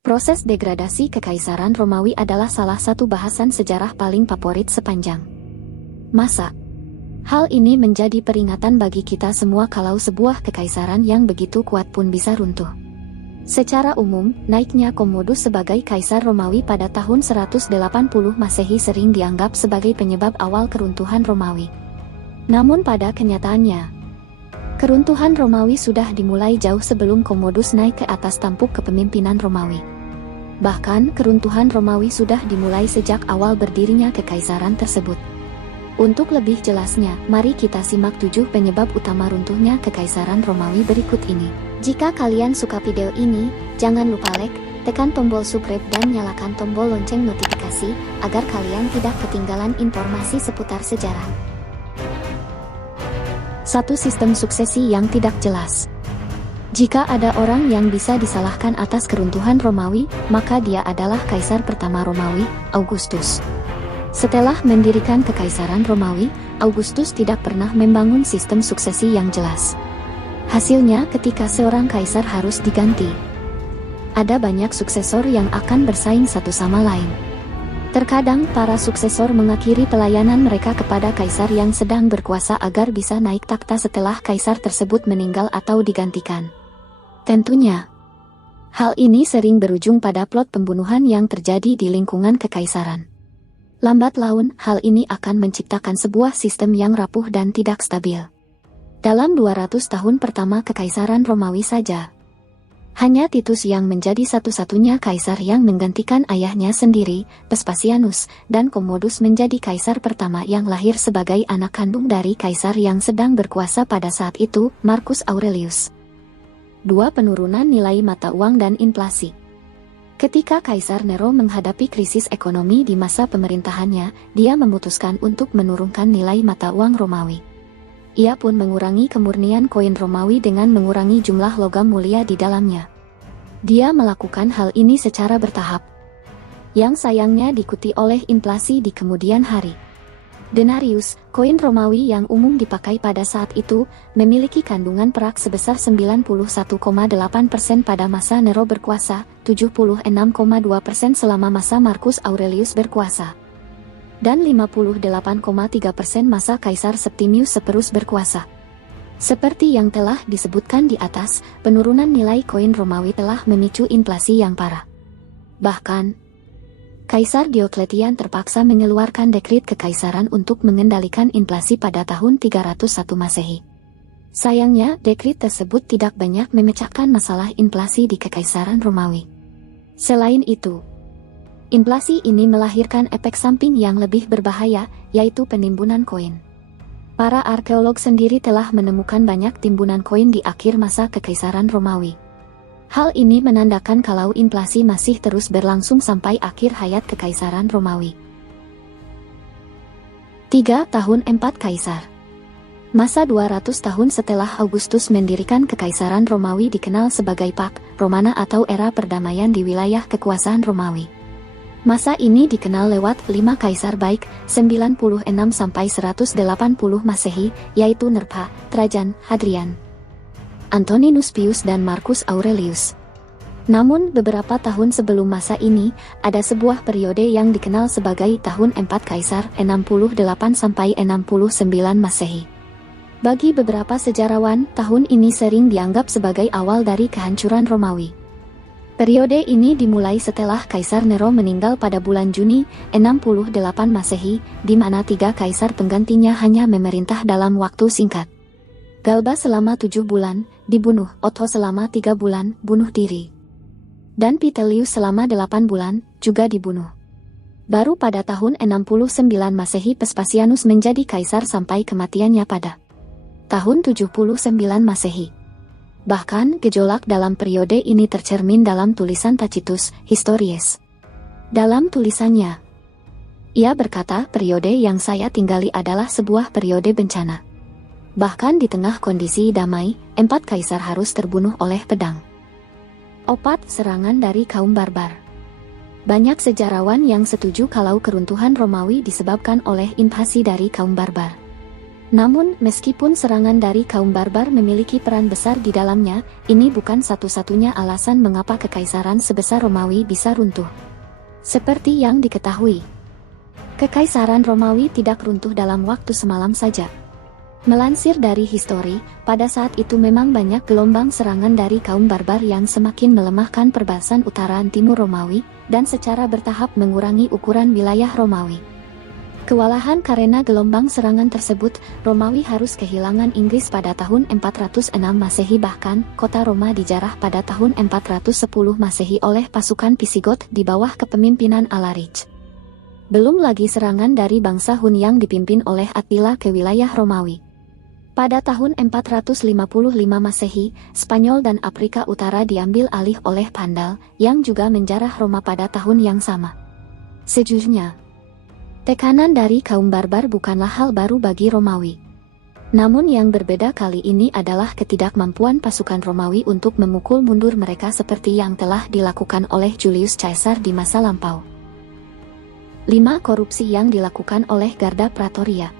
Proses degradasi Kekaisaran Romawi adalah salah satu bahasan sejarah paling favorit sepanjang masa. Hal ini menjadi peringatan bagi kita semua kalau sebuah kekaisaran yang begitu kuat pun bisa runtuh. Secara umum, naiknya Commodus sebagai Kaisar Romawi pada tahun 180 Masehi sering dianggap sebagai penyebab awal keruntuhan Romawi. Namun pada kenyataannya, keruntuhan Romawi sudah dimulai jauh sebelum Commodus naik ke atas tampuk kepemimpinan Romawi. Bahkan, keruntuhan Romawi sudah dimulai sejak awal berdirinya kekaisaran tersebut. Untuk lebih jelasnya, mari kita simak 7 penyebab utama runtuhnya kekaisaran Romawi berikut ini. Jika kalian suka video ini, jangan lupa like, tekan tombol subscribe dan nyalakan tombol lonceng notifikasi, agar kalian tidak ketinggalan informasi seputar sejarah. 1. Sistem suksesi yang tidak jelas. Jika ada orang yang bisa disalahkan atas keruntuhan Romawi, maka dia adalah Kaisar pertama Romawi, Augustus. Setelah mendirikan Kekaisaran Romawi, Augustus tidak pernah membangun sistem suksesi yang jelas. Hasilnya, ketika seorang kaisar harus diganti, ada banyak suksesor yang akan bersaing satu sama lain. Terkadang, para suksesor mengakhiri pelayanan mereka kepada kaisar yang sedang berkuasa agar bisa naik takhta setelah kaisar tersebut meninggal atau digantikan. Tentunya, hal ini sering berujung pada plot pembunuhan yang terjadi di lingkungan kekaisaran. Lambat laun, hal ini akan menciptakan sebuah sistem yang rapuh dan tidak stabil. Dalam 200 tahun pertama Kekaisaran Romawi saja, hanya Titus yang menjadi satu-satunya kaisar yang menggantikan ayahnya sendiri, Vespasianus, dan Commodus menjadi kaisar pertama yang lahir sebagai anak kandung dari kaisar yang sedang berkuasa pada saat itu, Marcus Aurelius. 2. Penurunan nilai mata uang dan inflasi. Ketika Kaisar Nero menghadapi krisis ekonomi di masa pemerintahannya, dia memutuskan untuk menurunkan nilai mata uang Romawi. Ia pun mengurangi kemurnian koin Romawi dengan mengurangi jumlah logam mulia di dalamnya. Dia melakukan hal ini secara bertahap, yang sayangnya diikuti oleh inflasi di kemudian hari. Denarius, koin Romawi yang umum dipakai pada saat itu, memiliki kandungan perak sebesar 91,8% pada masa Nero berkuasa, 76,2% selama masa Marcus Aurelius berkuasa, dan 58,3% masa Kaisar Septimius Severus berkuasa. Seperti yang telah disebutkan di atas, penurunan nilai koin Romawi telah memicu inflasi yang parah. Bahkan, Kaisar Diocletian terpaksa mengeluarkan dekrit kekaisaran untuk mengendalikan inflasi pada tahun 301 Masehi. Sayangnya, dekrit tersebut tidak banyak memecahkan masalah inflasi di Kekaisaran Romawi. Selain itu, inflasi ini melahirkan efek samping yang lebih berbahaya, yaitu penimbunan koin. Para arkeolog sendiri telah menemukan banyak timbunan koin di akhir masa Kekaisaran Romawi. Hal ini menandakan kalau inflasi masih terus berlangsung sampai akhir hayat Kekaisaran Romawi. 3. Tahun 4 Kaisar. Masa 200 tahun setelah Augustus mendirikan Kekaisaran Romawi dikenal sebagai Pax Romana atau era perdamaian di wilayah kekuasaan Romawi. Masa ini dikenal lewat 5 kaisar baik 96 sampai 180 Masehi, yaitu Nerva, Trajan, Hadrian, Antoninus Pius dan Marcus Aurelius. Namun beberapa tahun sebelum masa ini, ada sebuah periode yang dikenal sebagai tahun 4 Kaisar 68 sampai 69 Masehi. Bagi beberapa sejarawan, tahun ini sering dianggap sebagai awal dari kehancuran Romawi. Periode ini dimulai setelah Kaisar Nero meninggal pada bulan Juni 68 Masehi, di mana 3 kaisar penggantinya hanya memerintah dalam waktu singkat. Galba selama 7 bulan, dibunuh. Otho selama 3 bulan, bunuh diri. Dan Vitellius selama 8 bulan, juga dibunuh. Baru pada tahun 69 Masehi Vespasianus menjadi kaisar sampai kematiannya pada tahun 79 Masehi. Bahkan, gejolak dalam periode ini tercermin dalam tulisan Tacitus, Histories. Dalam tulisannya, ia berkata, periode yang saya tinggali adalah sebuah periode bencana. Bahkan di tengah kondisi damai, 4 kaisar harus terbunuh oleh pedang. 4. Serangan dari kaum barbar. Banyak sejarawan yang setuju kalau keruntuhan Romawi disebabkan oleh invasi dari kaum barbar. Namun, meskipun serangan dari kaum barbar memiliki peran besar di dalamnya, ini bukan satu-satunya alasan mengapa kekaisaran sebesar Romawi bisa runtuh. Seperti yang diketahui, kekaisaran Romawi tidak runtuh dalam waktu semalam saja. Melansir dari histori, pada saat itu memang banyak gelombang serangan dari kaum barbar yang semakin melemahkan perbatasan utaraan timur Romawi, dan secara bertahap mengurangi ukuran wilayah Romawi. Kewalahan karena gelombang serangan tersebut, Romawi harus kehilangan Inggris pada tahun 406 Masehi, bahkan kota Roma dijarah pada tahun 410 Masehi oleh pasukan Visigoth di bawah kepemimpinan Alaric. Belum lagi serangan dari bangsa Hun yang dipimpin oleh Attila ke wilayah Romawi. Pada tahun 455 Masehi, Spanyol dan Afrika Utara diambil alih oleh Pandal, yang juga menjarah Roma pada tahun yang sama. Sejujurnya, tekanan dari kaum barbar bukanlah hal baru bagi Romawi. Namun yang berbeda kali ini adalah ketidakmampuan pasukan Romawi untuk memukul mundur mereka seperti yang telah dilakukan oleh Julius Caesar di masa lampau. 5. Korupsi yang dilakukan oleh Garda Pratoria.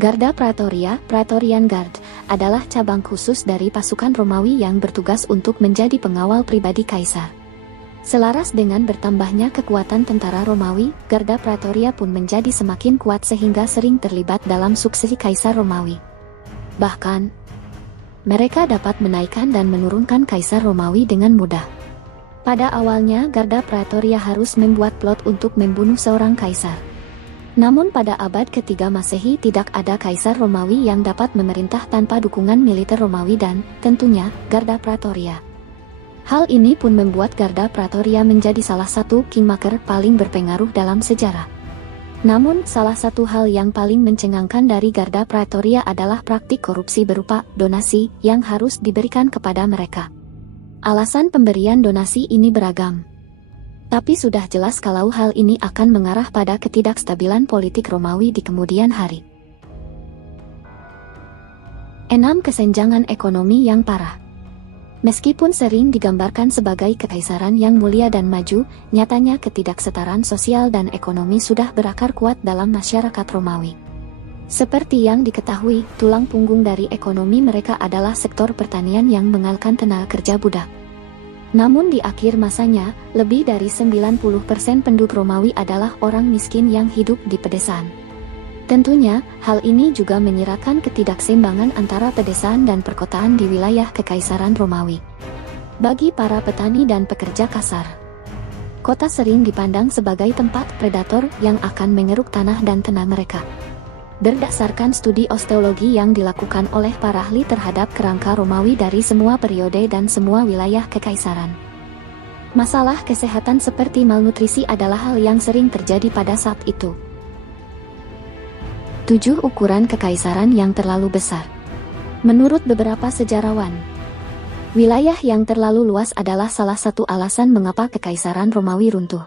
Garda Pratoria, Praetorian Guard, adalah cabang khusus dari pasukan Romawi yang bertugas untuk menjadi pengawal pribadi kaisar. Selaras dengan bertambahnya kekuatan tentara Romawi, Garda Pratoria pun menjadi semakin kuat sehingga sering terlibat dalam suksesi kaisar Romawi. Bahkan, mereka dapat menaikkan dan menurunkan kaisar Romawi dengan mudah. Pada awalnya, Garda Pratoria harus membuat plot untuk membunuh seorang kaisar. Namun pada abad ketiga Masehi tidak ada kaisar Romawi yang dapat memerintah tanpa dukungan militer Romawi dan, tentunya, Garda Pratoria. Hal ini pun membuat Garda Pratoria menjadi salah satu kingmaker paling berpengaruh dalam sejarah. Namun, salah satu hal yang paling mencengangkan dari Garda Pratoria adalah praktik korupsi berupa donasi yang harus diberikan kepada mereka. Alasan pemberian donasi ini beragam. Tapi sudah jelas kalau hal ini akan mengarah pada ketidakstabilan politik Romawi di kemudian hari. 6. Kesenjangan ekonomi yang parah. Meskipun sering digambarkan sebagai kekaisaran yang mulia dan maju, nyatanya ketidaksetaraan sosial dan ekonomi sudah berakar kuat dalam masyarakat Romawi. Seperti yang diketahui, tulang punggung dari ekonomi mereka adalah sektor pertanian yang mengandalkan tenaga kerja budak. Namun di akhir masanya, lebih dari 90% penduduk Romawi adalah orang miskin yang hidup di pedesaan. Tentunya, hal ini juga menyiratkan ketidakseimbangan antara pedesaan dan perkotaan di wilayah Kekaisaran Romawi. Bagi para petani dan pekerja kasar, kota sering dipandang sebagai tempat predator yang akan mengeruk tanah dan ternak mereka. Berdasarkan studi osteologi yang dilakukan oleh para ahli terhadap kerangka Romawi dari semua periode dan semua wilayah kekaisaran, masalah kesehatan seperti malnutrisi adalah hal yang sering terjadi pada saat itu. 7. Ukuran kekaisaran yang terlalu besar. Menurut beberapa sejarawan, wilayah yang terlalu luas adalah salah satu alasan mengapa kekaisaran Romawi runtuh.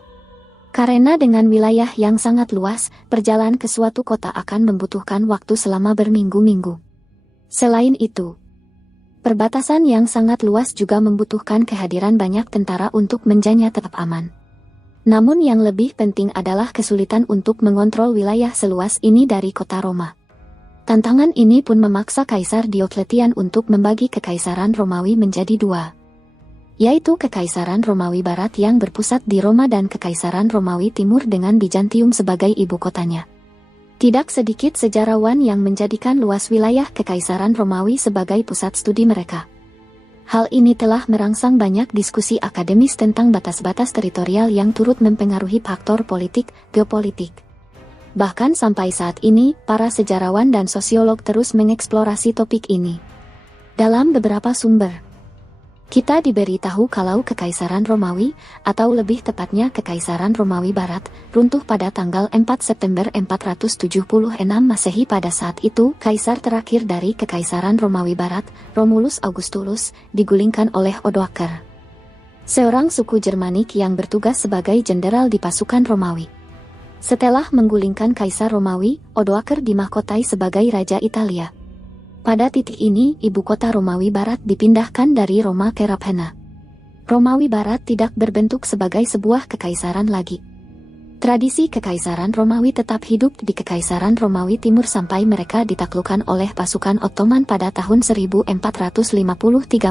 Karena dengan wilayah yang sangat luas, perjalanan ke suatu kota akan membutuhkan waktu selama berminggu-minggu. Selain itu, perbatasan yang sangat luas juga membutuhkan kehadiran banyak tentara untuk menjaganya tetap aman. Namun yang lebih penting adalah kesulitan untuk mengontrol wilayah seluas ini dari kota Roma. Tantangan ini pun memaksa Kaisar Diocletian untuk membagi kekaisaran Romawi menjadi dua, yaitu Kekaisaran Romawi Barat yang berpusat di Roma dan Kekaisaran Romawi Timur dengan Bizantium sebagai ibu kotanya. Tidak sedikit sejarawan yang menjadikan luas wilayah Kekaisaran Romawi sebagai pusat studi mereka. Hal ini telah merangsang banyak diskusi akademis tentang batas-batas teritorial yang turut mempengaruhi faktor politik, geopolitik. Bahkan sampai saat ini, para sejarawan dan sosiolog terus mengeksplorasi topik ini. Dalam beberapa sumber, kita diberitahu kalau Kekaisaran Romawi, atau lebih tepatnya Kekaisaran Romawi Barat, runtuh pada tanggal 4 September 476 Masehi. Pada saat itu, kaisar terakhir dari Kekaisaran Romawi Barat, Romulus Augustulus, digulingkan oleh Odoaker, seorang suku Jermanik yang bertugas sebagai jenderal di pasukan Romawi. Setelah menggulingkan Kaisar Romawi, Odoaker dimahkotai sebagai Raja Italia. Pada titik ini, ibu kota Romawi Barat dipindahkan dari Roma ke Ravenna. Romawi Barat tidak berbentuk sebagai sebuah kekaisaran lagi, Tradisi Kekaisaran Romawi tetap hidup di Kekaisaran Romawi Timur sampai mereka ditaklukkan oleh pasukan Ottoman pada tahun 1453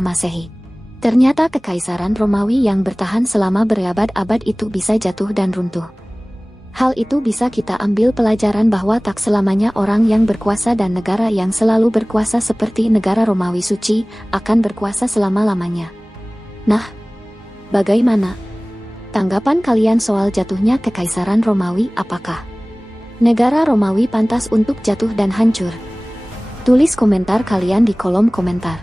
Masehi. Ternyata Kekaisaran Romawi yang bertahan selama berabad-abad itu bisa jatuh dan runtuh. Hal itu bisa kita ambil pelajaran bahwa tak selamanya orang yang berkuasa dan negara yang selalu berkuasa seperti negara Romawi suci akan berkuasa selama-lamanya. Nah, bagaimana tanggapan kalian soal jatuhnya Kekaisaran Romawi? Apakah negara Romawi pantas untuk jatuh dan hancur? Tulis komentar kalian di kolom komentar.